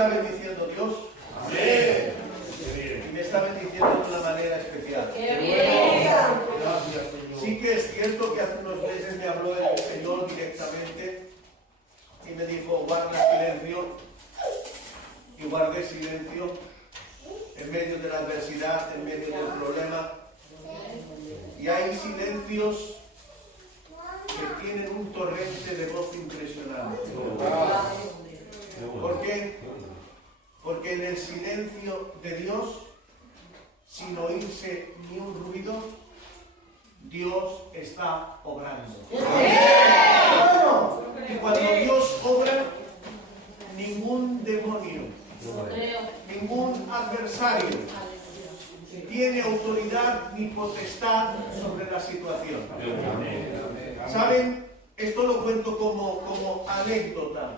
está bendiciendo Dios? Amén. Y me está bendiciendo de una manera especial. Sí que es cierto que hace unos meses me habló el Señor directamente y me dijo, guarda silencio. Y guardé silencio en medio de la adversidad, en medio del problema. Y hay silencios que tienen un torrente de voz impresionante. ¿Por qué? Porque en el silencio de Dios, sin oírse ni un ruido, Dios está obrando. Y cuando Dios obra, ningún demonio, ningún adversario tiene autoridad ni potestad sobre la situación. ¿Saben? Esto lo cuento como anécdota.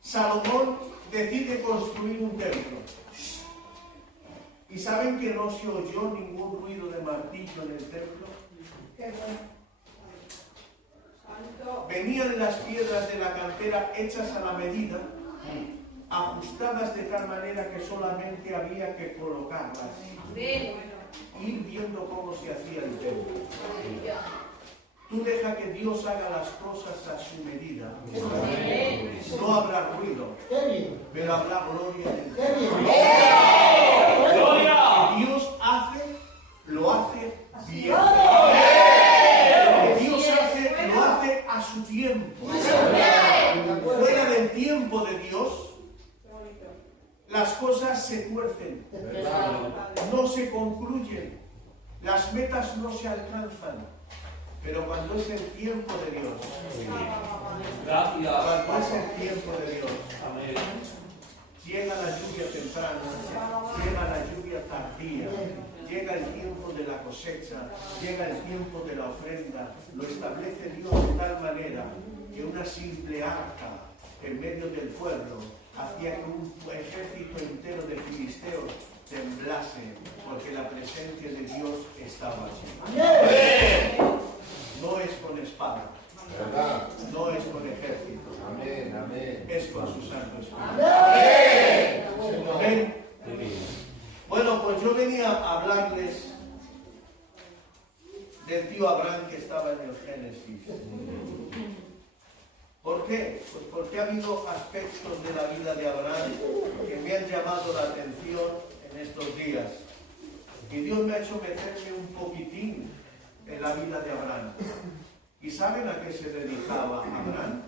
Salomón decide construir un templo. ¿Y saben que no se oyó ningún ruido de martillo en el templo? Venían las piedras de la cantera hechas a la medida, ajustadas de tal manera que solamente había que colocarlas. Ir viendo cómo se hacía el templo. Tú deja que Dios haga las cosas a su medida. No habrá ruido, pero habrá gloria en el templo. Dios lo hace bien. Lo que Dios hace, lo hace a su tiempo. Fuera del tiempo de Dios, las cosas se tuercen, no se concluyen, las metas no se alcanzan. Pero cuando es el tiempo de Dios, cuando es el tiempo de Dios, llega la lluvia temprana, llega la lluvia tardía, llega el tiempo de la cosecha, llega el tiempo de la ofrenda. Lo establece Dios de tal manera que una simple arca en medio del pueblo hacía que un ejército entero de filisteos temblase, porque la presencia de Dios estaba allí. No es con espada, no es con ejército, es con su Santo Espíritu. Amén. Bueno, pues yo venía a hablarles del tío Abraham que estaba en el Génesis. ¿Por qué? Pues porque ha habido aspectos de la vida de Abraham que me han llamado la atención en estos días. Y Dios me ha hecho meterme un poquitín en la vida de Abraham. ¿Y saben a qué se dedicaba Abraham?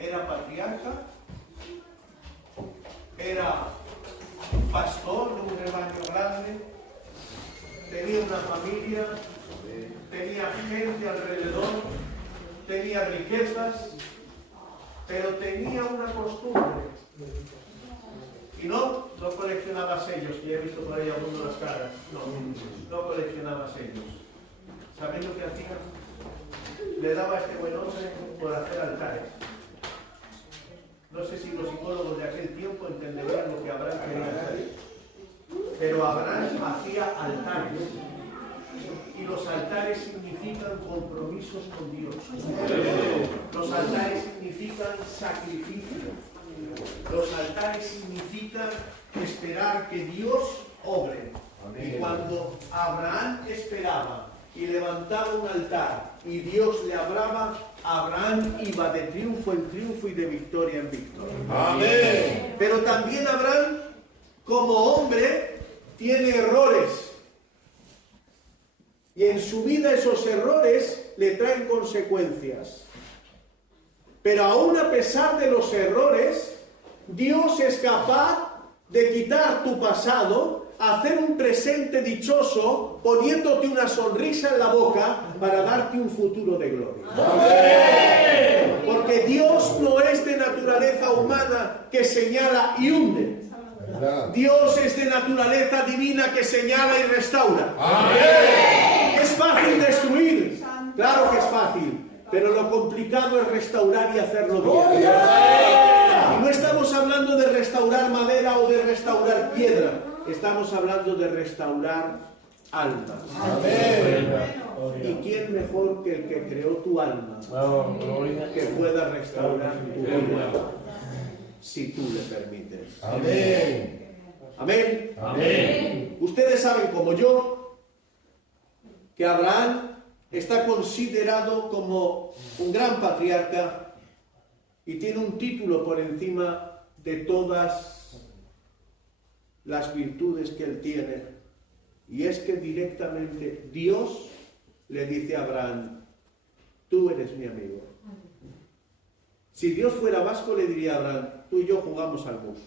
Era patriarca, era pastor de un rebaño grande, tenía una familia, tenía gente alrededor, tenía riquezas, pero tenía una costumbre. Y no coleccionaba sellos, que he visto por ahí algunos de las caras. No coleccionaba sellos. ¿Saben lo que hacía? Le daba a este buen hombre por hacer altares. No sé si los psicólogos de aquel tiempo entenderían lo que Abraham quería hacer. Pero Abraham hacía altares. Y los altares significan compromisos con Dios. Los altares significan sacrificio. Los altares significan esperar que Dios obre. Y cuando Abraham esperaba y levantaba un altar y Dios le hablaba, Abraham iba de triunfo en triunfo y de victoria en victoria. Amén. Pero también Abraham, como hombre, tiene errores. Y en su vida esos errores le traen consecuencias. Pero aún a pesar de los errores, Dios es capaz de quitar tu pasado, hacer un presente dichoso, poniéndote una sonrisa en la boca para darte un futuro de gloria. ¡Amén! Porque Dios no es de naturaleza humana que señala y hunde. Dios es de naturaleza divina que señala y restaura. ¡Amén! ¿Es fácil destruir? Claro que es fácil. Pero lo complicado es restaurar y hacerlo bien. Y no estamos hablando de restaurar madera o de restaurar piedra. Estamos hablando de restaurar almas. Amén. ¿Y quién mejor que el que creó tu alma que pueda restaurar tu vida? si tú le permites. Amén. Amén. Amén. Ustedes saben como yo que Abraham está considerado como un gran patriarca y tiene un título por encima de todas las virtudes que él tiene, y es que directamente Dios le dice a Abraham: tú eres mi amigo. Si Dios fuera vasco le diría a Abraham: tú y yo jugamos al mus.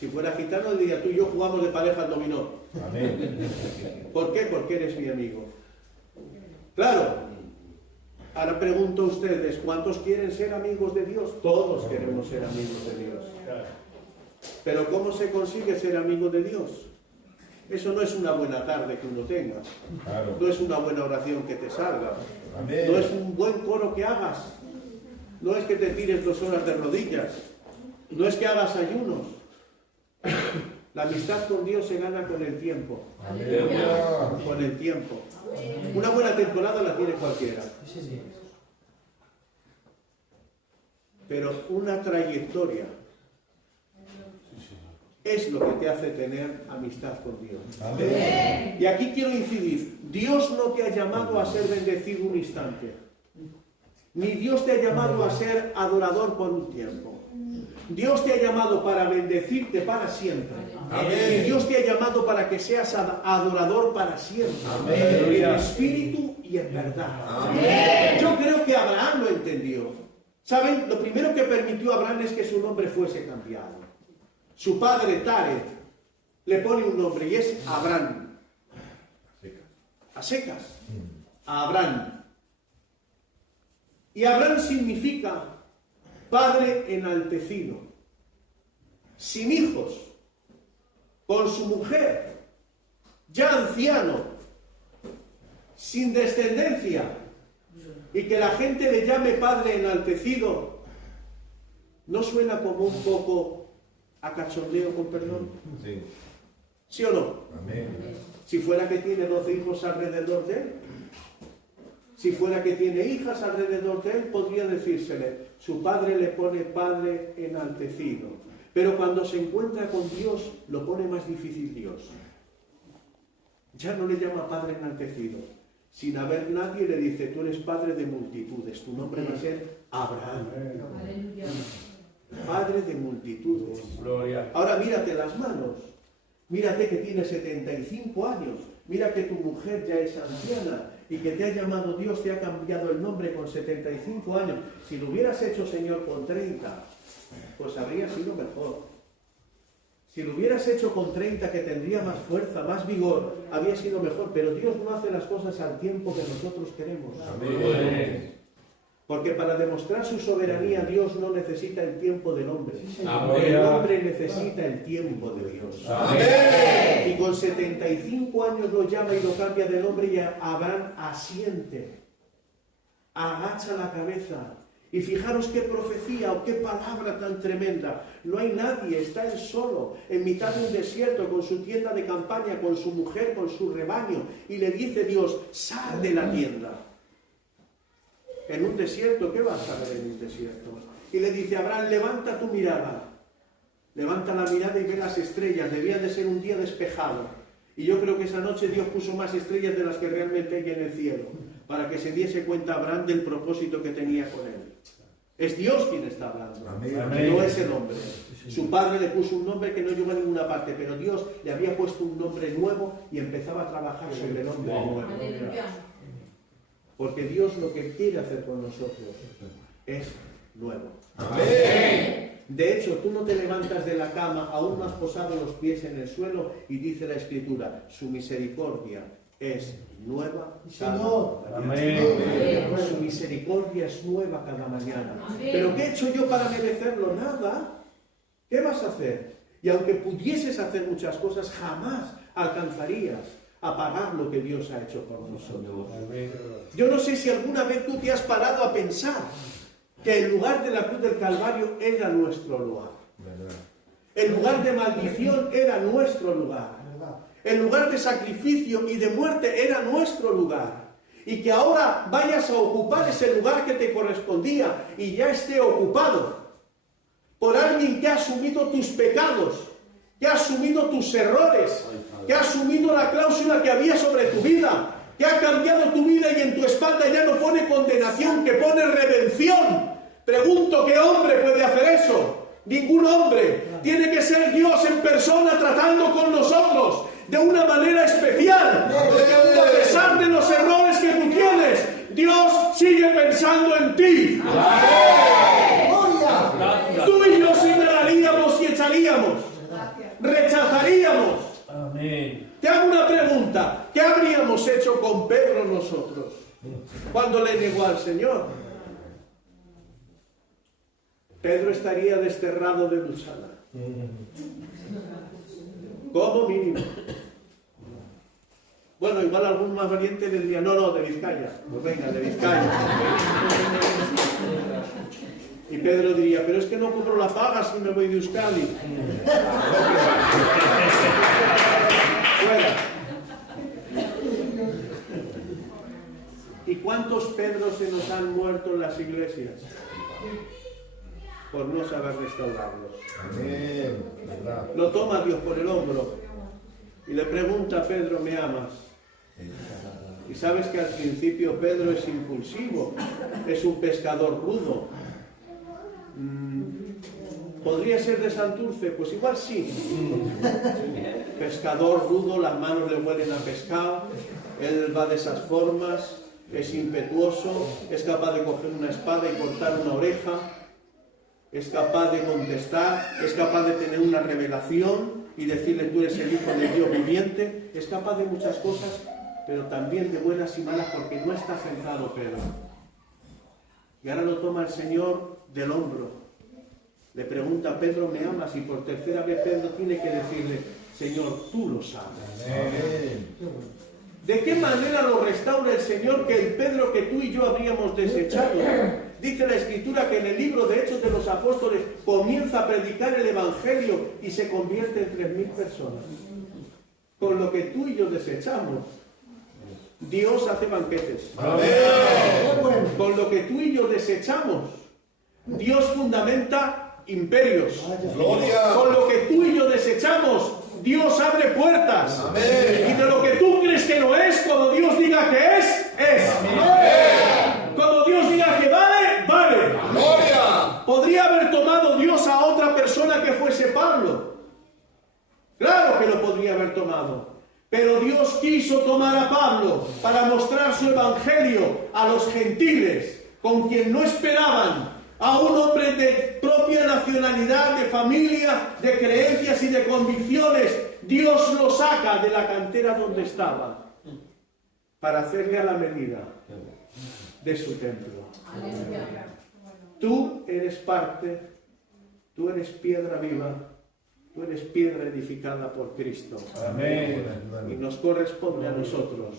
Si fuera gitano le diría: tú y yo jugamos de pareja al dominó. Amén. ¿Por qué? Porque eres mi amigo. Claro, ahora pregunto a ustedes: ¿cuántos quieren ser amigos de Dios? Todos queremos ser amigos de Dios. Pero ¿cómo se consigue ser amigo de Dios? Eso no es una buena tarde que uno tenga. Claro. No es una buena oración que te salga. Amén. No es un buen coro que hagas. No es que te tires 2 horas de rodillas. No es que hagas ayunos. La amistad con Dios se gana con el tiempo. Aleluya. Con el tiempo. Una buena temporada la tiene cualquiera. Pero una trayectoria es lo que te hace tener amistad con Dios. Amén. Y aquí quiero incidir: Dios no te ha llamado a ser bendecido un instante, ni Dios te ha llamado a ser adorador por un tiempo. Dios te ha llamado para bendecirte para siempre. Amén. Y Dios te ha llamado para que seas adorador para siempre. Amén. En espíritu y en verdad. Amén. Yo creo que Abraham lo entendió. ¿Saben? Lo primero que permitió a Abraham es que su nombre fuese cambiado. Su padre, Taret, le pone un nombre y es Abraham. A secas. A Abraham. Y Abraham significa padre enaltecido, sin hijos, con su mujer, ya anciano, sin descendencia, y que la gente le llame padre enaltecido, ¿no suena como un poco a cachondeo, con perdón? Sí. ¿Sí o no? Amén. Si fuera que tiene 12 hijos alrededor de él, si fuera que tiene hijas alrededor de él, podría decírsele: su padre le pone padre enaltecido. Pero cuando se encuentra con Dios, lo pone más difícil Dios. Ya no le llama padre enaltecido. Sin haber nadie le dice: tú eres padre de multitudes, tu nombre va a ser Abraham. Padre de multitudes. Gloria. Ahora mírate las manos. Mírate que tienes 75 años. Mira que tu mujer ya es anciana y que te ha llamado Dios, te ha cambiado el nombre con 75 años. Si lo hubieras hecho, Señor, con 30, pues habría sido mejor. Si lo hubieras hecho con 30, que tendría más fuerza, más vigor, habría sido mejor. Pero Dios no hace las cosas al tiempo que nosotros queremos. Amén. Porque para demostrar su soberanía, Dios no necesita el tiempo del hombre. Amén. El hombre necesita el tiempo de Dios. Amén. Y con 75 años lo llama y lo cambia de nombre, y Abraham asiente, agacha la cabeza. Y fijaros qué profecía o qué palabra tan tremenda. No hay nadie, está él solo, en mitad de un desierto, con su tienda de campaña, con su mujer, con su rebaño. Y le dice Dios: sal de la tienda. En un desierto, ¿qué vas a ver en un desierto? Y le dice: Abraham, levanta tu mirada. Levanta la mirada y ve las estrellas. Debía de ser un día despejado. Y yo creo que esa noche Dios puso más estrellas de las que realmente hay en el cielo, para que se diese cuenta Abraham del propósito que tenía con él. Es Dios quien está hablando. Amén. No es el hombre. Su padre le puso un nombre que no lleva a ninguna parte, pero Dios le había puesto un nombre nuevo y empezaba a trabajar sobre el nombre nuevo. Porque Dios lo que quiere hacer con nosotros es nuevo. Amén. De hecho, tú no te levantas de la cama, aún no has posado los pies en el suelo, y dice la Escritura: su misericordia es nueva cada mañana. Su misericordia es nueva cada mañana. ¿Pero qué he hecho yo para merecerlo? Nada. ¿Qué vas a hacer? Y aunque pudieses hacer muchas cosas, jamás alcanzarías a pagar lo que Dios ha hecho por nosotros. Yo no sé si alguna vez tú te has parado a pensar que el lugar de la cruz del Calvario era nuestro lugar. El lugar de maldición era nuestro lugar. El lugar de sacrificio y de muerte era nuestro lugar. y que ahora vayas a ocupar ese lugar que te correspondía y ya esté ocupado por alguien que ha asumido tus pecados, que ha asumido tus errores, que ha asumido la cláusula que había sobre tu vida, que ha cambiado tu vida y en tu espalda ya no pone condenación, que pone redención. Pregunto, ¿qué hombre puede hacer eso? Ningún hombre. Tiene que ser Dios en persona tratando con nosotros de una manera especial, porque aún a pesar de los errores que tú tienes, Dios sigue pensando en ti. Tú y yo señalaríamos y echaríamos, rechazaríamos. Amén. Te hago una pregunta. ¿Qué habríamos hecho con Pedro nosotros cuando le negó al Señor? Pedro estaría desterrado de Lusana, como mínimo. Bueno, igual algún más valiente le diría, no, de Vizcaya. Pues venga, de Vizcaya. Y Pedro diría, pero es que no cobro la paga si me voy de Euskadi. Fuera. ¿Y cuántos Pedros se nos han muerto en las iglesias? Por no saber restaurarlos. Amén. Lo toma Dios por el hombro y le pregunta a Pedro, ¿me amas? Y sabes que al principio Pedro es impulsivo, es un pescador rudo. ¿Podría ser de Santurce? Pues igual sí. Pescador rudo, las manos le huelen a pescado, él va de esas formas, es impetuoso, es capaz de coger una espada y cortar una oreja, es capaz de contestar, es capaz de tener una revelación y decirle tú eres el Hijo de Dios viviente, es capaz de muchas cosas, pero también de buenas y malas porque no está centrado Pedro. Y ahora lo toma el Señor del hombro. Le pregunta a Pedro, ¿me amas? Y por tercera vez Pedro tiene que decirle, Señor, tú lo sabes. Amén. ¿De qué manera lo restaura el Señor que el Pedro que tú y yo habríamos desechado? Dice la Escritura que en el libro de Hechos de los Apóstoles comienza a predicar el Evangelio y se convierte en 3.000 personas. Con lo que tú y yo desechamos, Dios hace banquetes. Amén. Con lo que tú y yo desechamos, Dios fundamenta imperios. Gloria. Con lo que tú y yo desechamos, Dios abre puertas. Amén. Y de lo que tú crees que no es, cuando Dios diga que es. Amén. Cuando Dios diga que vale, vale. Gloria. ¿Podría haber tomado Dios a otra persona que fuese Pablo? Claro que lo podría haber tomado. Pero Dios quiso tomar a Pablo para mostrar su evangelio a los gentiles, con quien no esperaban, a un hombre de propia nacionalidad, de familia, de creencias y de convicciones. Dios lo saca de la cantera donde estaba para hacerle a la medida de su templo. Tú eres parte, tú eres piedra viva, tú eres piedra edificada por Cristo. Amén. Y nos corresponde a nosotros,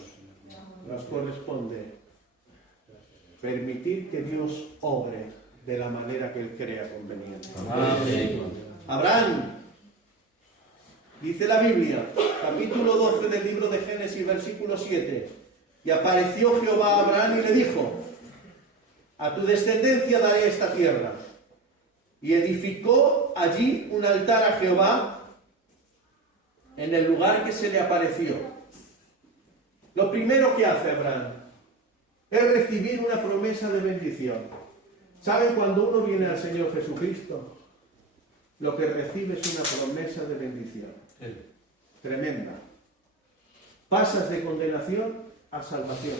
nos corresponde permitir que Dios obre de la manera que Él crea conveniente. Amén. Abraham, dice la Biblia, capítulo 12 del libro de Génesis, versículo 7, y apareció Jehová a Abraham y le dijo, a tu descendencia daré esta tierra. Y edificó allí un altar a Jehová en el lugar que se le apareció. Lo primero que hace Abraham es recibir una promesa de bendición. ¿Saben? Cuando uno viene al Señor Jesucristo, lo que recibe es una promesa de bendición. Tremenda. Pasas de condenación a salvación.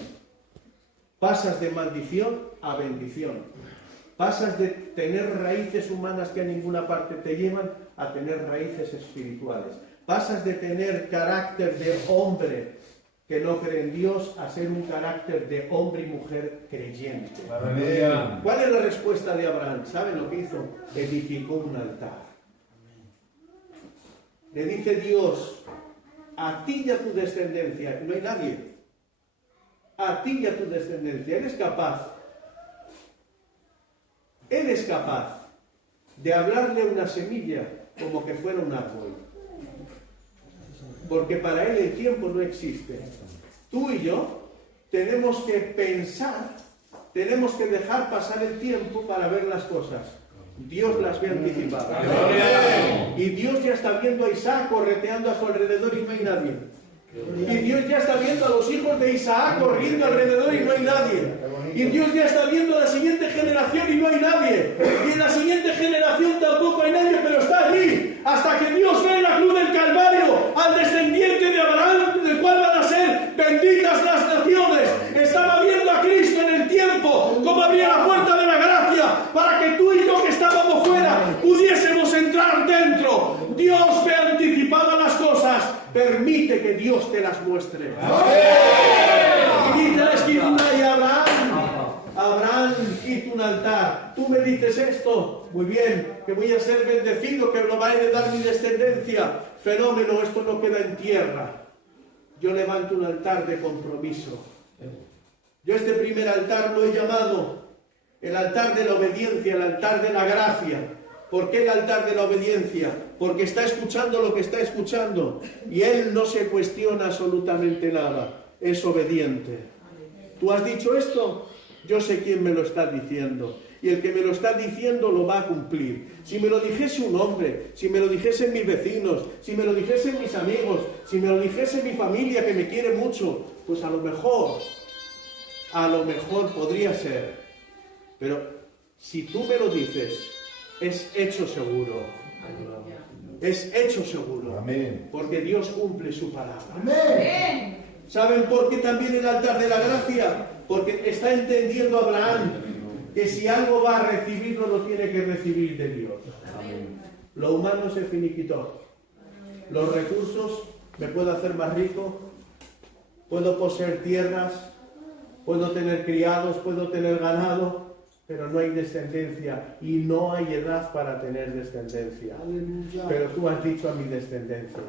Pasas de maldición a bendición. Pasas de tener raíces humanas que a ninguna parte te llevan a tener raíces espirituales. Pasas de tener carácter de hombre que no cree en Dios a ser un carácter de hombre y mujer creyente. Amén. ¿Cuál es la respuesta de Abraham? ¿Saben lo que hizo? Edificó un altar. Le dice Dios, a ti y a tu descendencia, no hay nadie, a ti y a tu descendencia, eres capaz de hablarle a una semilla como que fuera un árbol. Porque para él el tiempo no existe. Tú y yo tenemos que pensar, tenemos que dejar pasar el tiempo para ver las cosas. Dios las ve anticipadas. Y Dios ya está viendo a Isaac correteando a su alrededor y no hay nadie. Y Dios ya está viendo a los hijos de Isaac corriendo alrededor y no hay nadie. Y Dios ya está viendo a la siguiente generación y no hay nadie. Y en la siguiente generación tampoco hay nadie, pero está allí. Hasta que Dios ve en la cruz del Calvario al descendiente de Abraham, del cual van a ser benditas las naciones. Estaba viendo a Cristo en el tiempo, como abría la puerta de la gracia, para que tú y yo que estábamos fuera pudiésemos entrar dentro. Dios ve anticipadas las cosas. Permite que Dios te las muestre. Y dice la Escritura, y Abraham hizo un altar. Tú me dices esto, muy bien, que voy a ser bendecido, que lo va a heredar mi descendencia. Fenómeno, esto no queda en tierra. Yo levanto un altar de compromiso. Yo este primer altar lo he llamado el altar de la obediencia, el altar de la gracia. ¿Por qué el altar de la obediencia? Porque está escuchando lo que está escuchando y él no se cuestiona absolutamente nada, es obediente. ¿Tú has dicho esto? Yo sé quién me lo está diciendo y el que me lo está diciendo lo va a cumplir. Si me lo dijese un hombre, si me lo dijesen mis vecinos, si me lo dijesen mis amigos, si me lo dijese mi familia que me quiere mucho, pues a lo mejor podría ser. Pero si tú me lo dices, es hecho seguro. Es hecho seguro. Amén. Porque Dios cumple su palabra. Amén. ¿Saben por qué también el altar de la gracia? Porque está entendiendo Abraham que si algo va a recibirlo, lo tiene que recibir de Dios. Amén. Lo humano se finiquitó. Los recursos, me puedo hacer más rico, puedo poseer tierras, puedo tener criados, puedo tener ganado, pero no hay descendencia y no hay edad para tener descendencia. Aleluya. Pero tú has dicho a mi descendencia.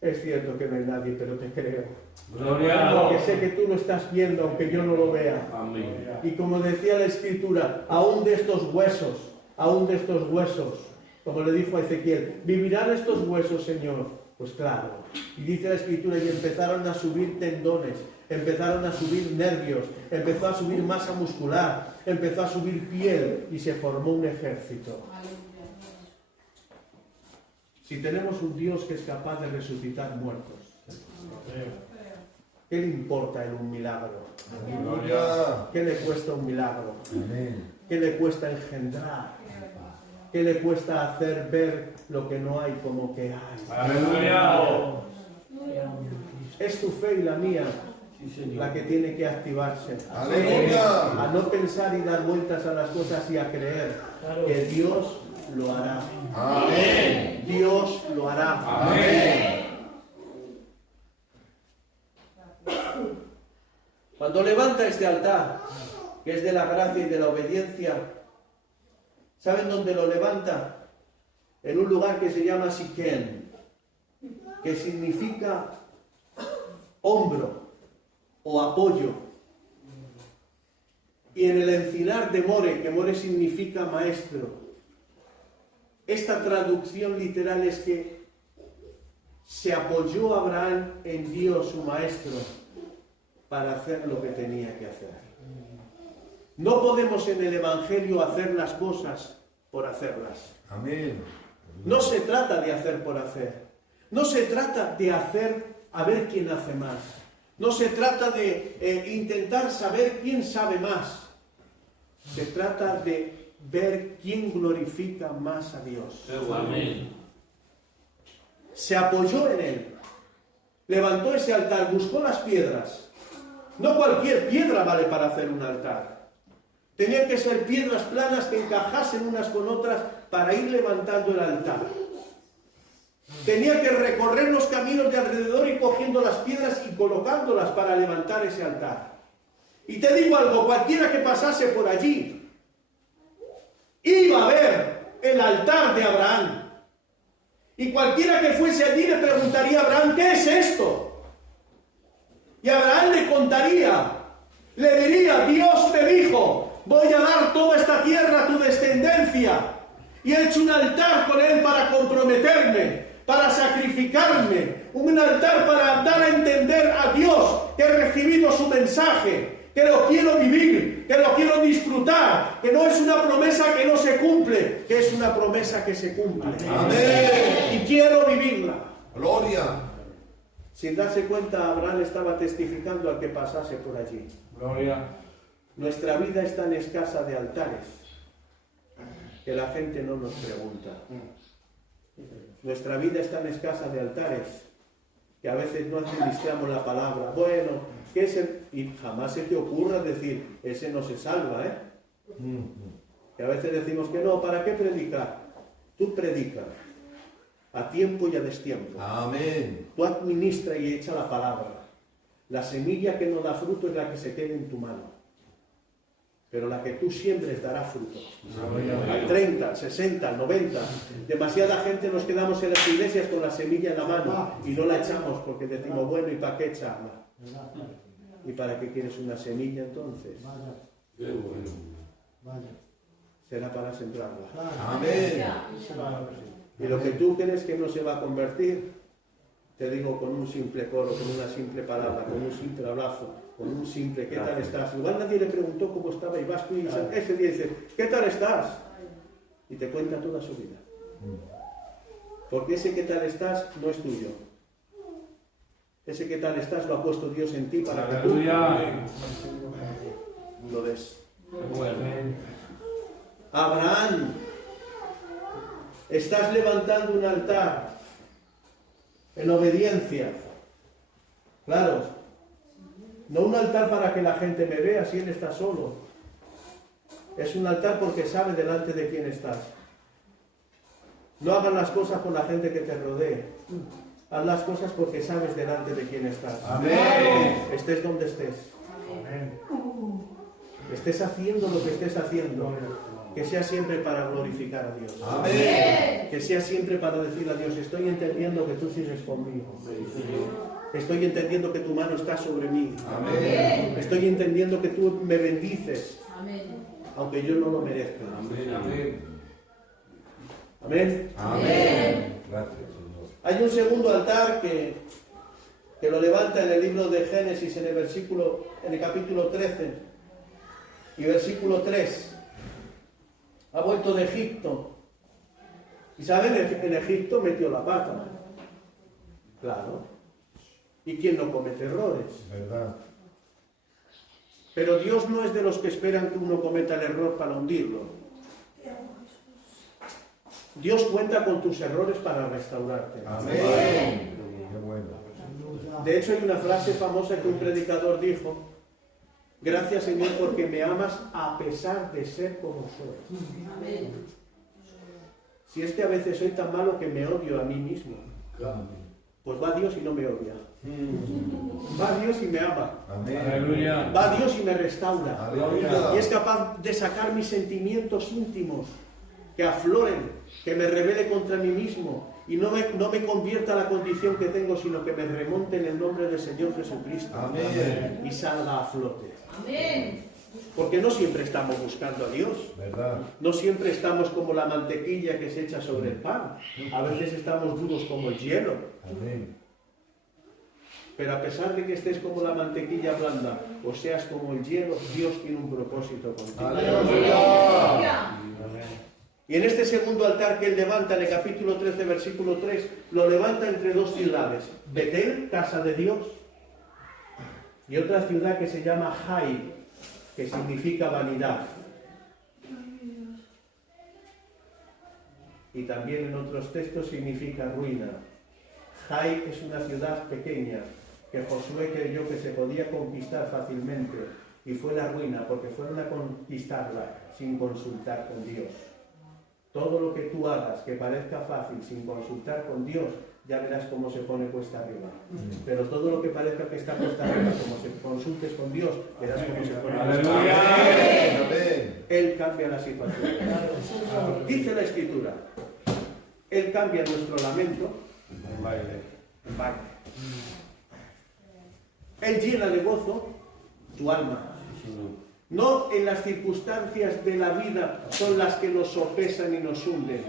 Es cierto que no hay nadie, pero te creo. Porque sé que tú lo estás viendo, aunque yo no lo vea. Amén. Y como decía la Escritura, aún de estos huesos, como le dijo a Ezequiel, ¿vivirán estos huesos, Señor? Pues claro. Y dice la Escritura, y empezaron a subir tendones, empezaron a subir nervios, empezó a subir masa muscular, empezó a subir piel y se formó un ejército. Si tenemos un Dios que es capaz de resucitar muertos, ¿qué le importa un milagro? Aleluya. ¿Qué le cuesta un milagro? Amén. ¿Qué le cuesta engendrar? ¿Qué le cuesta hacer ver lo que no hay como que hay? Aleluya. Es tu fe y la mía la que tiene que activarse. Aleluya. A no pensar y dar vueltas a las cosas y a creer que Dios lo hará. Amén. Dios lo hará. Amén. Cuando levanta este altar, que es de la gracia y de la obediencia, ¿saben dónde lo levanta? En un lugar que se llama Siquén, que significa hombro o apoyo. Y en el encinar de More, que More significa maestro. Esta traducción literal es que se apoyó Abraham en Dios, su maestro, para hacer lo que tenía que hacer. No podemos en el Evangelio hacer las cosas por hacerlas. Amén. No se trata de hacer por hacer. No se trata de hacer a ver quién hace más. No se trata de intentar saber quién sabe más. Se trata de ver quién glorifica más a Dios. Amén. Se apoyó en él. Levantó ese altar, buscó las piedras. No cualquier piedra vale para hacer un altar. Tenían que ser piedras planas que encajasen unas con otras para ir levantando el altar. Tenía que recorrer los caminos de alrededor y cogiendo las piedras y colocándolas para levantar ese altar. Y te digo algo, cualquiera que pasase por allí iba a ver el altar de Abraham. Y cualquiera que fuese allí le preguntaría a Abraham, ¿qué es esto? Y Abraham le contaría, le diría, Dios me dijo, voy a dar toda esta tierra a tu descendencia. Y he hecho un altar con él para comprometerme, para sacrificarme, un altar para dar a entender a Dios que he recibido su mensaje, que lo quiero vivir, que lo quiero disfrutar, que no es una promesa que no se cumple, que es una promesa que se cumple. Amén. Y quiero vivirla. Gloria. Sin darse cuenta, Abraham estaba testificando al que pasase por allí. Gloria. Nuestra vida es tan escasa de altares que la gente no nos pregunta. Nuestra vida es tan escasa de altares que a veces no administramos la palabra. Bueno, ¿qué es el? Y jamás se te ocurra decir, ese no se salva, ¿eh? Que a veces decimos que no, ¿para qué predicar? Tú predica, a tiempo y a destiempo. Amén. Tú administra y echa la palabra. La semilla que no da fruto es la que se queda en tu mano. Pero la que tú siembres dará fruto. Al 30, 60, 90. Demasiada gente nos quedamos en las iglesias con la semilla en la mano y no la echamos porque decimos, bueno, ¿y para qué echarla? ¿Y para qué quieres una semilla entonces? Será para sembrarla. Amén. Y lo que tú crees que no se va a convertir, te digo con un simple coro, con una simple palabra, con un simple abrazo, con un simple ¿qué tal estás? Igual nadie le preguntó cómo estaba y vas tú y ese día dices ¿qué tal estás? Y te cuenta toda su vida. Porque ese ¿qué tal estás? no es tuyo. Ese ¿qué tal estás? lo ha puesto Dios en ti para que tú lo des. Abraham, estás levantando un altar en obediencia. Claro, no un altar para que la gente me vea si él está solo. Es un altar porque sabe delante de quién estás. No hagas las cosas por la gente que te rodee. Haz las cosas porque sabes delante de quién estás. Amén. Estés donde estés. Estés haciendo lo que estés haciendo. Que sea siempre para glorificar a Dios. Amén. Que sea siempre para decir a Dios, estoy entendiendo que tú sigues conmigo. Estoy entendiendo que tu mano está sobre mí. Amén. Estoy entendiendo que tú me bendices, aunque yo no lo merezca. Amén. Amén. Amén. Gracias, Señor. Hay un segundo altar que lo levanta en el libro de Génesis, en el capítulo 13 y versículo 3. Ha vuelto de Egipto. Y saben, en Egipto metió la pata. Claro. ¿Y quién no comete errores? ¿Verdad? Pero Dios no es de los que esperan que uno cometa el error para hundirlo. Dios cuenta con tus errores para restaurarte. Amén. Qué bueno. De hecho, hay una frase famosa que un predicador dijo: gracias, Señor, porque me amas a pesar de ser como soy. Si es que a veces soy tan malo que me odio a mí mismo, pues va Dios y no me odia. Va Dios y me ama. Amén. Aleluya. Va Dios y me restaura. Aleluya. Y es capaz de sacar mis sentimientos íntimos, que afloren, que me rebele contra mí mismo y no me convierta a la condición que tengo, sino que me remonte en el nombre del Señor Jesucristo. Amén. Y salga a flote. Amén. Porque no siempre estamos buscando a Dios. ¿Verdad? No siempre estamos como la mantequilla que se echa sobre el pan. A veces estamos duros como el hielo. Amén. Pero a pesar de que estés como la mantequilla blanda o seas como el hielo, Dios tiene un propósito contigo. Aleluya. Y en este segundo altar que él levanta en el capítulo 13, versículo 3, lo levanta entre dos ciudades. Betel, casa de Dios, y otra ciudad que se llama Jai, que significa vanidad. Y también en otros textos significa ruina. Jai es una ciudad pequeña que Josué creyó que se podía conquistar fácilmente, y fue la ruina porque fueron a conquistarla sin consultar con Dios. Todo lo que tú hagas que parezca fácil sin consultar con Dios, ya verás cómo se pone cuesta arriba. Pero todo lo que parezca que está cuesta arriba, como se consultes con Dios, verás cómo se pone cuesta arriba. Amén. Él cambia la situación. Dice la Escritura, Él cambia nuestro lamento en baile. Él llena de gozo tu alma. No en las circunstancias de la vida son las que nos sopesan y nos hunden,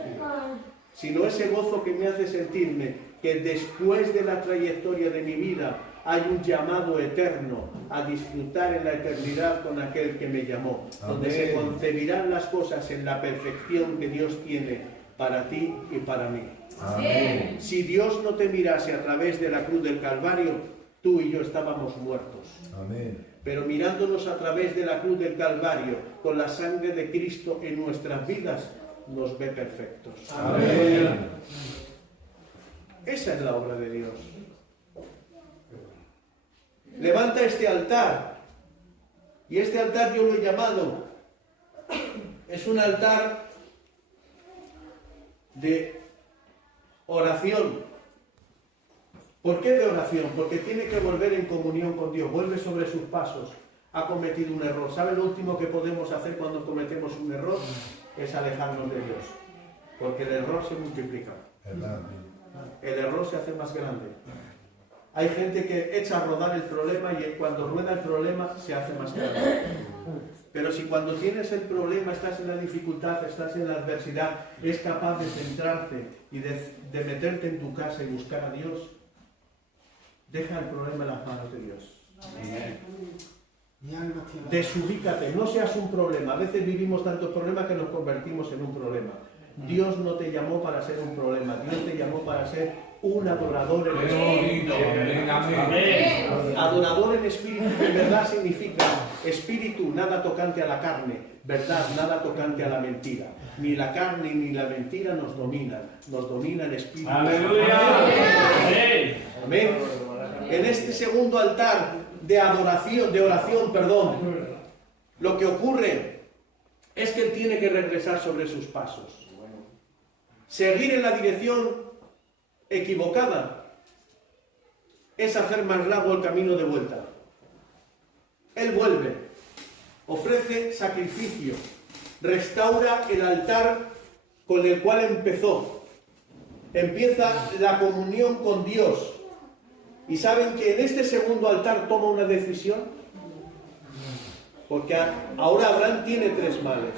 sino ese gozo que me hace sentirme que después de la trayectoria de mi vida hay un llamado eterno a disfrutar en la eternidad con aquel que me llamó, donde se concebirán las cosas en la perfección que Dios tiene para ti y para mí. Amén. Si Dios no te mirase a través de la cruz del Calvario, tú y yo estábamos muertos. Amén. Pero mirándonos a través de la cruz del Calvario, con la sangre de Cristo en nuestras vidas, nos ve perfectos. Amén. Esa es la obra de Dios. Levanta este altar. Y este altar yo lo he llamado, es un altar de oración. ¿Por qué de oración? Porque tiene que volver en comunión con Dios, vuelve sobre sus pasos. Ha cometido un error. ¿Sabe lo último que podemos hacer cuando cometemos un error? Es alejarnos de Dios. Porque el error se multiplica. ¿Verdad? El error se hace más grande. Hay gente que echa a rodar el problema y cuando rueda el problema se hace más grande. Pero si cuando tienes el problema, estás en la dificultad, estás en la adversidad, es capaz de centrarte y de meterte en tu casa y buscar a Dios, deja el problema en las manos de Dios. Desubícate, no seas un problema. A veces vivimos tantos problemas que nos convertimos en un problema. Dios no te llamó para ser un problema, Dios te llamó para ser un adorador en espíritu. Amén. Adorador en espíritu, que en verdad significa espíritu, nada tocante a la carne, verdad, nada tocante a la mentira. Ni la carne ni la mentira nos domina el espíritu. Aleluya. Amén. Amén. En este segundo altar de adoración, de oración, lo que ocurre es que él tiene que regresar sobre sus pasos. Seguir en la dirección equivocada es hacer más largo el camino de vuelta. Él vuelve, ofrece sacrificio, restaura el altar con el cual empezó. Empieza la comunión con Dios. ¿Y saben que en este segundo altar toma una decisión? Porque ahora Abraham tiene 3 males.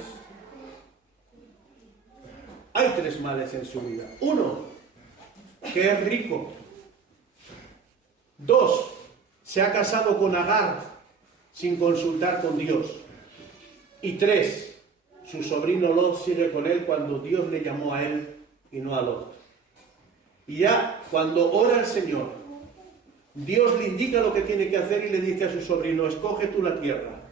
Hay 3 males en su vida. 1, que es rico. 2, se ha casado con Agar sin consultar con Dios. Y 3, su sobrino Lot sigue con él cuando Dios le llamó a él y no a Lot. Y ya cuando ora al Señor, Dios le indica lo que tiene que hacer y le dice a su sobrino, escoge tú la tierra.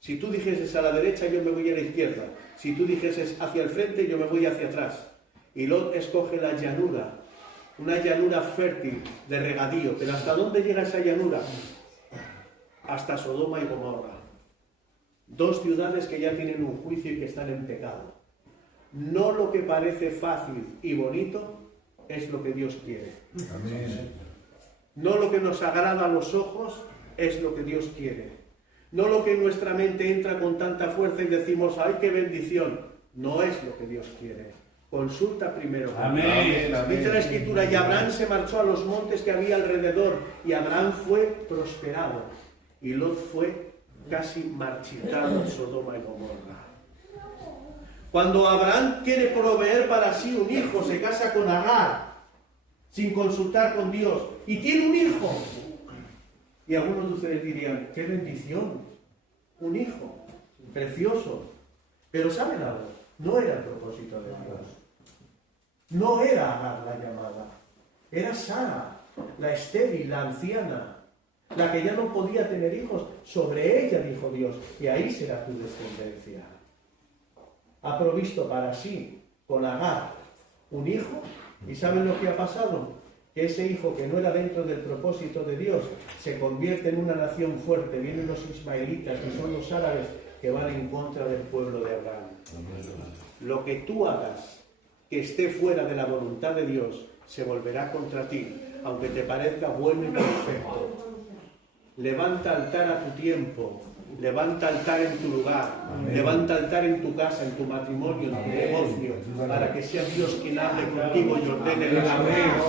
Si tú dijeses a la derecha, yo me voy a la izquierda. Si tú dijeses hacia el frente, yo me voy hacia atrás. Y Lot escoge la llanura, una llanura fértil, de regadío. ¿Pero hasta dónde llega esa llanura? Hasta Sodoma y Gomorra. 2 ciudades que ya tienen un juicio y que están en pecado. No lo que parece fácil y bonito es lo que Dios quiere. Amén. No lo que nos agrada a los ojos es lo que Dios quiere. No lo que en nuestra mente entra con tanta fuerza y decimos, ¡ay, qué bendición! No es lo que Dios quiere. Consulta primero. Amén. Dice la Escritura, y Abraham se marchó a los montes que había alrededor, y Abraham fue prosperado, y Lot fue casi marchitado en Sodoma y Gomorra. Cuando Abraham quiere proveer para sí un hijo, se casa con Agar, sin consultar con Dios, y tiene un hijo. Y algunos de ustedes dirían, ¡qué bendición! Un hijo, precioso. Pero ¿saben algo? No era el propósito de Dios. No era Agar la llamada. Era Sara, la estéril, la anciana, la que ya no podía tener hijos. Sobre ella dijo Dios, y ahí será tu descendencia. Ha provisto para sí, con Agar, un hijo. ¿Y saben lo que ha pasado? Que ese hijo que no era dentro del propósito de Dios se convierte en una nación fuerte. Vienen los ismaelitas, que son los árabes, que van en contra del pueblo de Abraham. Lo que tú hagas que esté fuera de la voluntad de Dios se volverá contra ti, aunque te parezca bueno y perfecto. Levanta altar a tu tiempo, levanta altar en tu lugar, levanta altar en tu casa, en tu matrimonio, en tu negocio, para que sea Dios quien hable contigo y ordene el camino.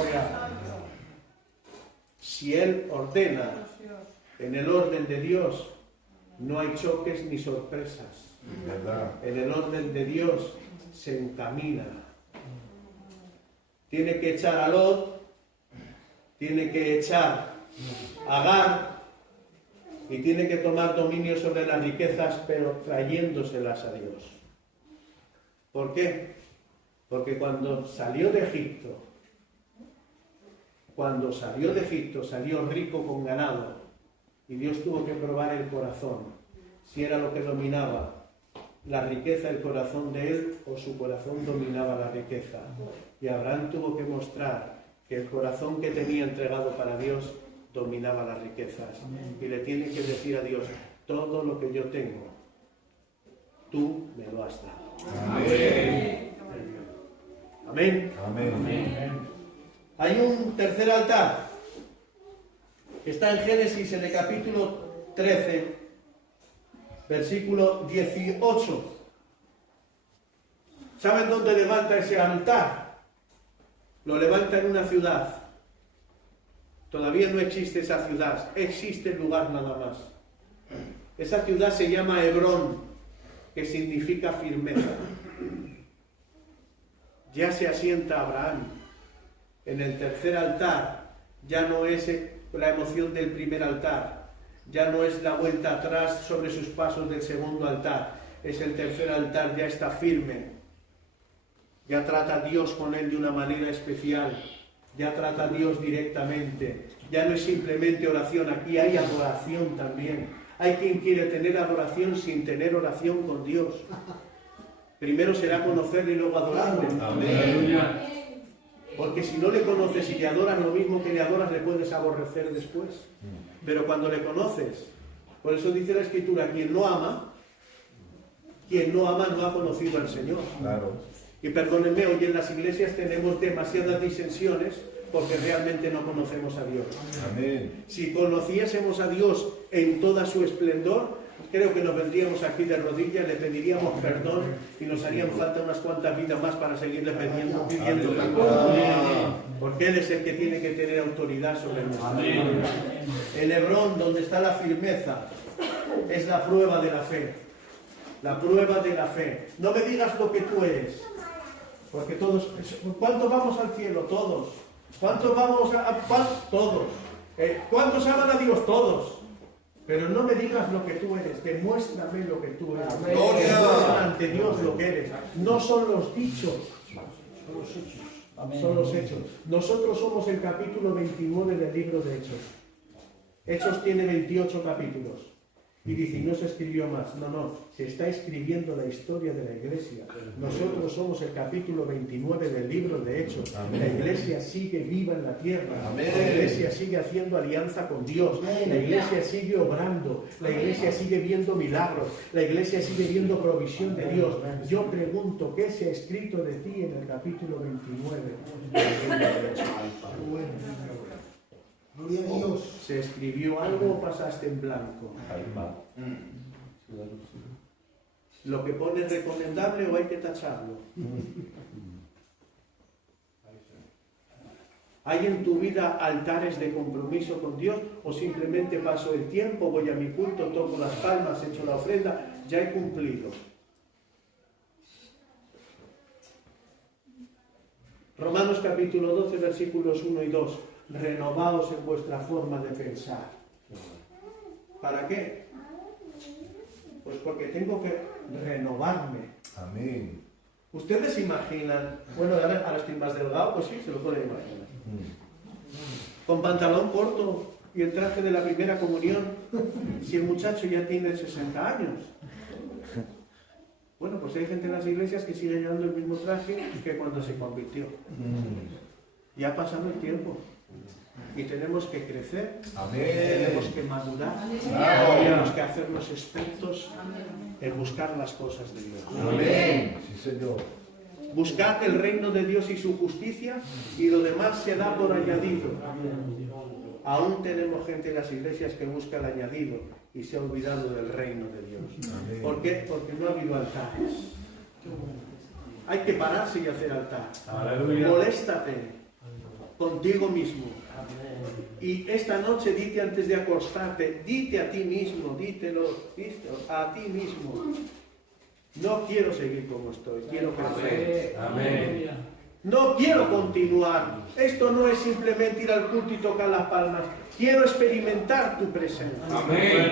Si Él ordena en el orden de Dios, no hay choques ni sorpresas. ¿Verdad? En el orden de Dios se encamina. Tiene que echar a Lot, tiene que echar a Agar y tiene que tomar dominio sobre las riquezas, pero trayéndoselas a Dios. ¿Por qué? Porque cuando salió de Egipto, salió rico con ganado y Dios tuvo que probar el corazón, si era lo que dominaba la riqueza, el corazón de él, o su corazón dominaba la riqueza. Y Abraham tuvo que mostrar que el corazón que tenía entregado para Dios dominaba las riquezas. Y le tiene que decir a Dios: todo lo que yo tengo, tú me lo has dado. Amén. Amén. Amén. Hay un tercer altar que está en Génesis, en el capítulo 13, versículo 18. ¿Saben dónde levanta ese altar? Lo levanta en una ciudad. Todavía no existe esa ciudad, existe el lugar nada más. Esa ciudad se llama Hebrón, que significa firmeza. Ya se asienta Abraham en el tercer altar. Ya no es la emoción del primer altar, ya no es la vuelta atrás sobre sus pasos del segundo altar, es el tercer altar, ya está firme, ya trata a Dios con él de una manera especial, ya trata a Dios directamente, ya no es simplemente oración, aquí hay adoración también. Hay quien quiere tener adoración sin tener oración con Dios. Primero será conocerle y luego adorarle. Amén. Porque si no le conoces y le adoras lo mismo que le adoras, le puedes aborrecer después. Pero cuando le conoces, por eso dice la Escritura, quien no ama no ha conocido al Señor. Claro. Y perdónenme, hoy en las iglesias tenemos demasiadas disensiones porque realmente no conocemos a Dios. Amén. Si conociésemos a Dios en toda su esplendor, creo que nos vendríamos aquí de rodillas, le pediríamos perdón y nos harían falta unas cuantas vidas más para seguirle pidiendo perdón. Porque Él es el que tiene que tener autoridad sobre nuestra vida. El Hebrón, donde está la firmeza, es la prueba de la fe. La prueba de la fe. No me digas lo que tú eres. Porque todos, ¿cuántos vamos al cielo? Todos. ¿Cuántos vamos todos? ¿Cuántos aman a Dios? Todos. Pero no me digas lo que tú eres, demuéstrame lo que tú eres. Demuestra ante Dios lo que eres. No son los dichos, son los hechos. Son los hechos. Nosotros somos el capítulo 29 del libro de Hechos. Hechos tiene 28 capítulos. Y dice, y no se escribió más. No, se está escribiendo la historia de la iglesia. Nosotros somos el capítulo 29 del libro de Hechos. Amén. La iglesia sigue viva en la tierra. Amén. La iglesia sigue haciendo alianza con Dios. La iglesia sigue obrando. La iglesia sigue viendo milagros. La iglesia sigue viendo provisión de Dios. Yo pregunto, ¿qué se ha escrito de ti en el capítulo 29 del libro de Hechos? Gloria a Dios. ¿Se escribió algo o pasaste en blanco? ¿Lo que pone es recomendable o hay que tacharlo? ¿Hay en tu vida altares de compromiso con Dios o simplemente paso el tiempo, voy a mi culto, toco las palmas, echo la ofrenda, ya he cumplido? Romanos capítulo 12, versículos 1 y 2. Renovaos en vuestra forma de pensar. ¿Para qué? Pues porque tengo que renovarme. Amén. ¿Ustedes imaginan? Bueno, ahora estoy más delgado, pues sí, se lo pueden imaginar. Con pantalón corto y el traje de la primera comunión, si el muchacho ya tiene 60 años. Bueno, pues hay gente en las iglesias que sigue llevando el mismo traje que cuando se convirtió. Ya ha pasado el tiempo. Y tenemos que crecer, Amén. tenemos que madurar, Bravo. tenemos que hacernos expertos en buscar las cosas de Dios. Amén. Sí, Señor. Buscad el reino de Dios y su justicia y lo demás se da por añadido. Aún tenemos gente en las iglesias que busca el añadido y se ha olvidado del reino de Dios. Amén. ¿Por qué? Porque no ha habido altares. Hay que pararse y hacer altar. Aleluya. Moléstate contigo mismo. Y esta noche dite antes de acostarte, dite a ti mismo, dítelo a ti mismo. No quiero seguir como estoy, quiero crecer. Amén. No quiero continuar. Esto no es simplemente ir al culto y tocar las palmas. Quiero experimentar tu presencia. Amén.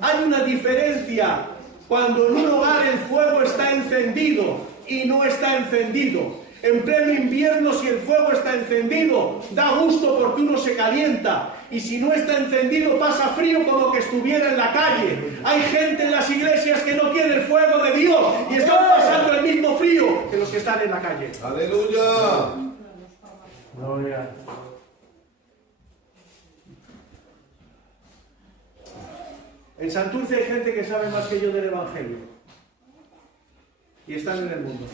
Hay una diferencia cuando en un hogar el fuego está encendido y no está encendido. En pleno invierno, si el fuego está encendido, da gusto porque uno se calienta. Y si no está encendido, pasa frío como que estuviera en la calle. Hay gente en las iglesias que no quiere el fuego de Dios y están pasando el mismo frío que los que están en la calle. ¡Aleluya! Gloria. En Santurce hay gente que sabe más que yo del Evangelio. Y están en el mundo.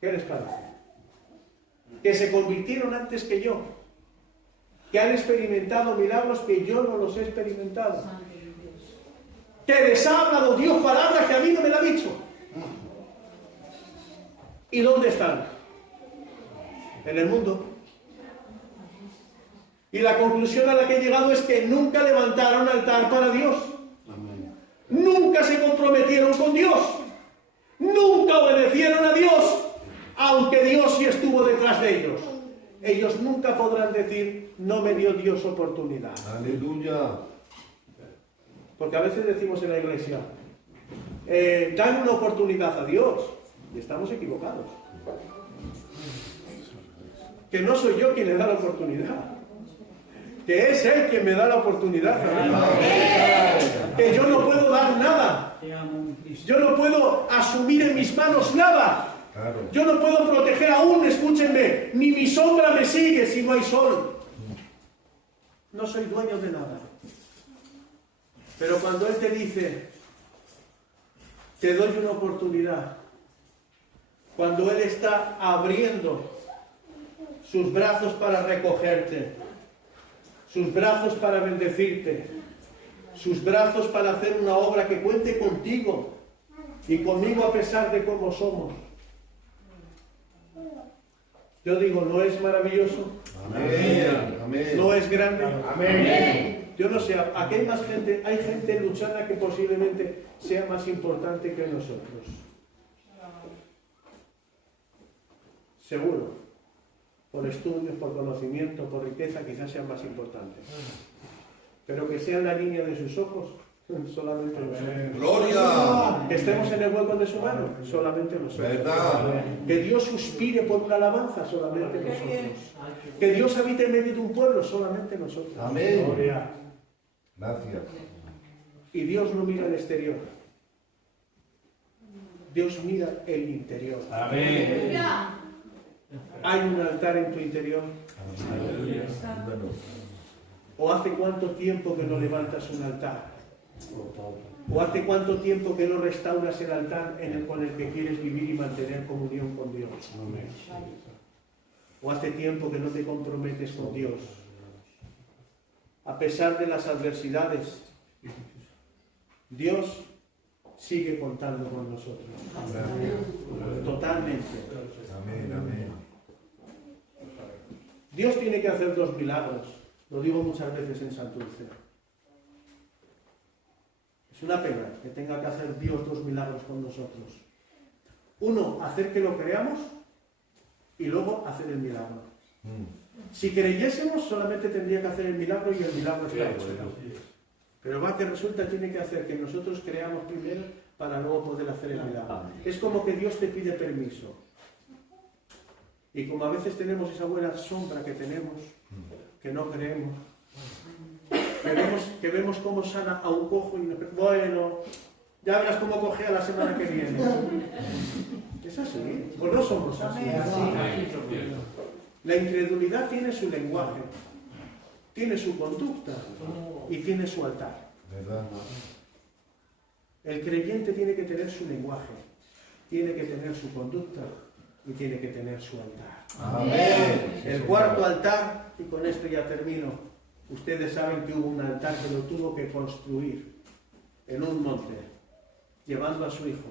¿Qué les parece? Que se convirtieron antes que yo. Que han experimentado milagros que yo no los he experimentado. Que les ha hablado Dios palabras que a mí no me la ha dicho. ¿Y dónde están? En el mundo. Y la conclusión a la que he llegado es que nunca levantaron altar para Dios. Nunca se comprometieron con Dios. Nunca obedecieron a Dios. Aunque Dios sí estuvo detrás de ellos. Ellos nunca podrán decir, no me dio Dios oportunidad. ¡Aleluya! Porque a veces decimos en la iglesia, dan una oportunidad a Dios. Y estamos equivocados. Que no soy yo quien le da la oportunidad. Que es Él quien me da la oportunidad a mí. Que yo no puedo dar nada. Yo no puedo asumir en mis manos nada. Claro. Yo no puedo proteger aún, escúchenme, ni mi sombra me sigue si no hay sol. No soy dueño de nada. Pero cuando Él te dice, te doy una oportunidad, cuando Él está abriendo sus brazos para recogerte, sus brazos para bendecirte, sus brazos para hacer una obra que cuente contigo y conmigo a pesar de cómo somos. Yo digo, ¿no es maravilloso? Amén. Amén. ¿No es grande? Amén. Yo no sé, aquí hay más gente, hay gente luchana que posiblemente sea más importante que nosotros. Seguro. Por estudios, por conocimiento, por riqueza, quizás sean más importantes. Pero que sea en la línea de sus ojos, solamente nosotros. ¡Gloria! Que estemos en el hueco de su mano, solamente nosotros. ¿Verdad? Que Dios suspire por una alabanza, solamente nosotros. Que Dios habite en medio de un pueblo, solamente nosotros. Amén. Gloria. Gracias. Y Dios no mira el exterior. Dios mira el interior. Amén. ¿Hay un altar en tu interior? Bueno, ¿O hace cuánto tiempo que no levantas un altar? ¿O hace cuánto tiempo que no restauras el altar con el que quieres vivir y mantener comunión con Dios? ¿O hace tiempo que no te comprometes con Dios? A pesar de las adversidades, Dios sigue contando con nosotros. Totalmente. amén, amén. Dios tiene que hacer dos milagros. Lo digo muchas veces en Santurce. Es una pena que tenga que hacer Dios dos milagros con nosotros. Uno, hacer que lo creamos y luego hacer el milagro. Si creyésemos, solamente tendría que hacer el milagro y el milagro está hecho. Pero va que resulta tiene que hacer que nosotros creamos primero para luego poder hacer el milagro. Es como que Dios te pide permiso. Y como a veces tenemos esa buena sombra que tenemos, que no creemos, que vemos cómo sana a un cojo y bueno, ya verás cómo cojea la semana que viene. Es así, o no somos así. La incredulidad tiene su lenguaje, tiene su conducta y tiene su altar. ¿Verdad? El creyente tiene que tener su lenguaje, tiene que tener su conducta y tiene que tener su altar. Amén. El cuarto altar, y con esto ya termino, ustedes saben que hubo un altar que lo tuvo que construir en un monte, llevando a su hijo,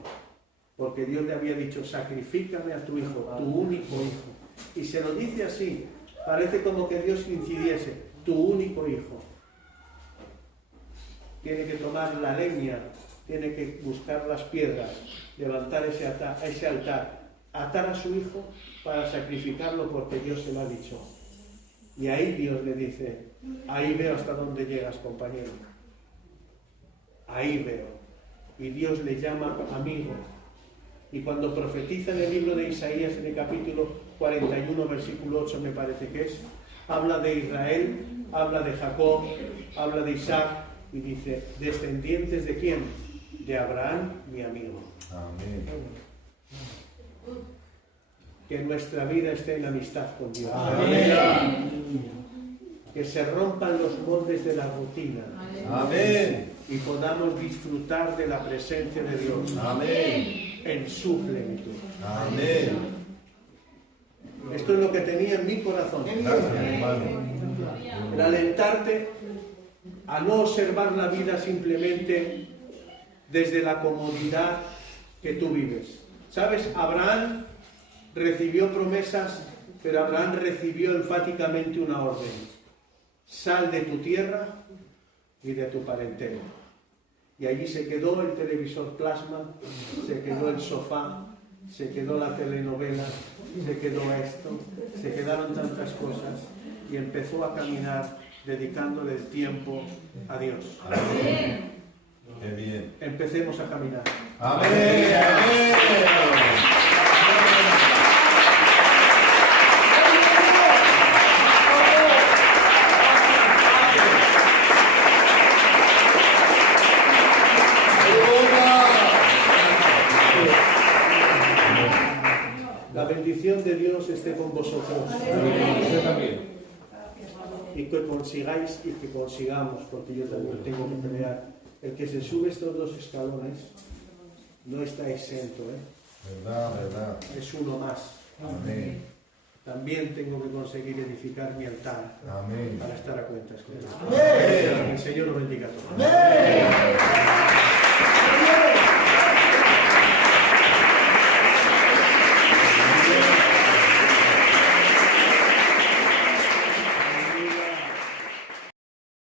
porque Dios le había dicho, sacrifícame a tu hijo, tu único hijo. Y se lo dice así, parece como que Dios incidiese, tu único hijo. Tiene que tomar la leña tiene que buscar las piedras, levantar ese altar, atar a su hijo para sacrificarlo porque Dios se lo ha dicho. Y ahí Dios le dice, ahí veo hasta dónde llegas, compañero. Ahí veo. Y Dios le llama amigo. Y cuando profetiza en el libro de Isaías, en el capítulo 41, versículo 8, me parece que es, habla de Israel, habla de Jacob, habla de Isaac, y dice, ¿descendientes de quién? De Abraham, mi amigo. Amén. Que nuestra vida esté en amistad con Dios. Amén. Que se rompan los moldes de la rutina. Amén. Y podamos disfrutar de la presencia de Dios. Amén. En su plenitud. Amén. Esto es lo que tenía en mi corazón. Gracias, hermano. El alentarte a no observar la vida simplemente desde la comodidad que tú vives. ¿Sabes? Abraham recibió promesas, pero Abraham recibió enfáticamente una orden. Sal de tu tierra y de tu parentela. Y allí se quedó el televisor plasma, se quedó el sofá, se quedó la telenovela, se quedó esto, se quedaron tantas cosas y empezó a caminar dedicándole el tiempo a Dios. Amén. Qué bien. Empecemos a caminar. Amén. Amén. La bendición de Dios esté con vosotros. Usted también. Y que consigáis y que consigamos, porque yo también tengo que pelear. El que se sube estos dos escalones no está exento, Verdad, verdad. es uno más. Amén. También tengo que conseguir edificar mi altar Amén. para estar a cuentas con Dios. Amén. Que el Señor lo bendiga a todos. Amén.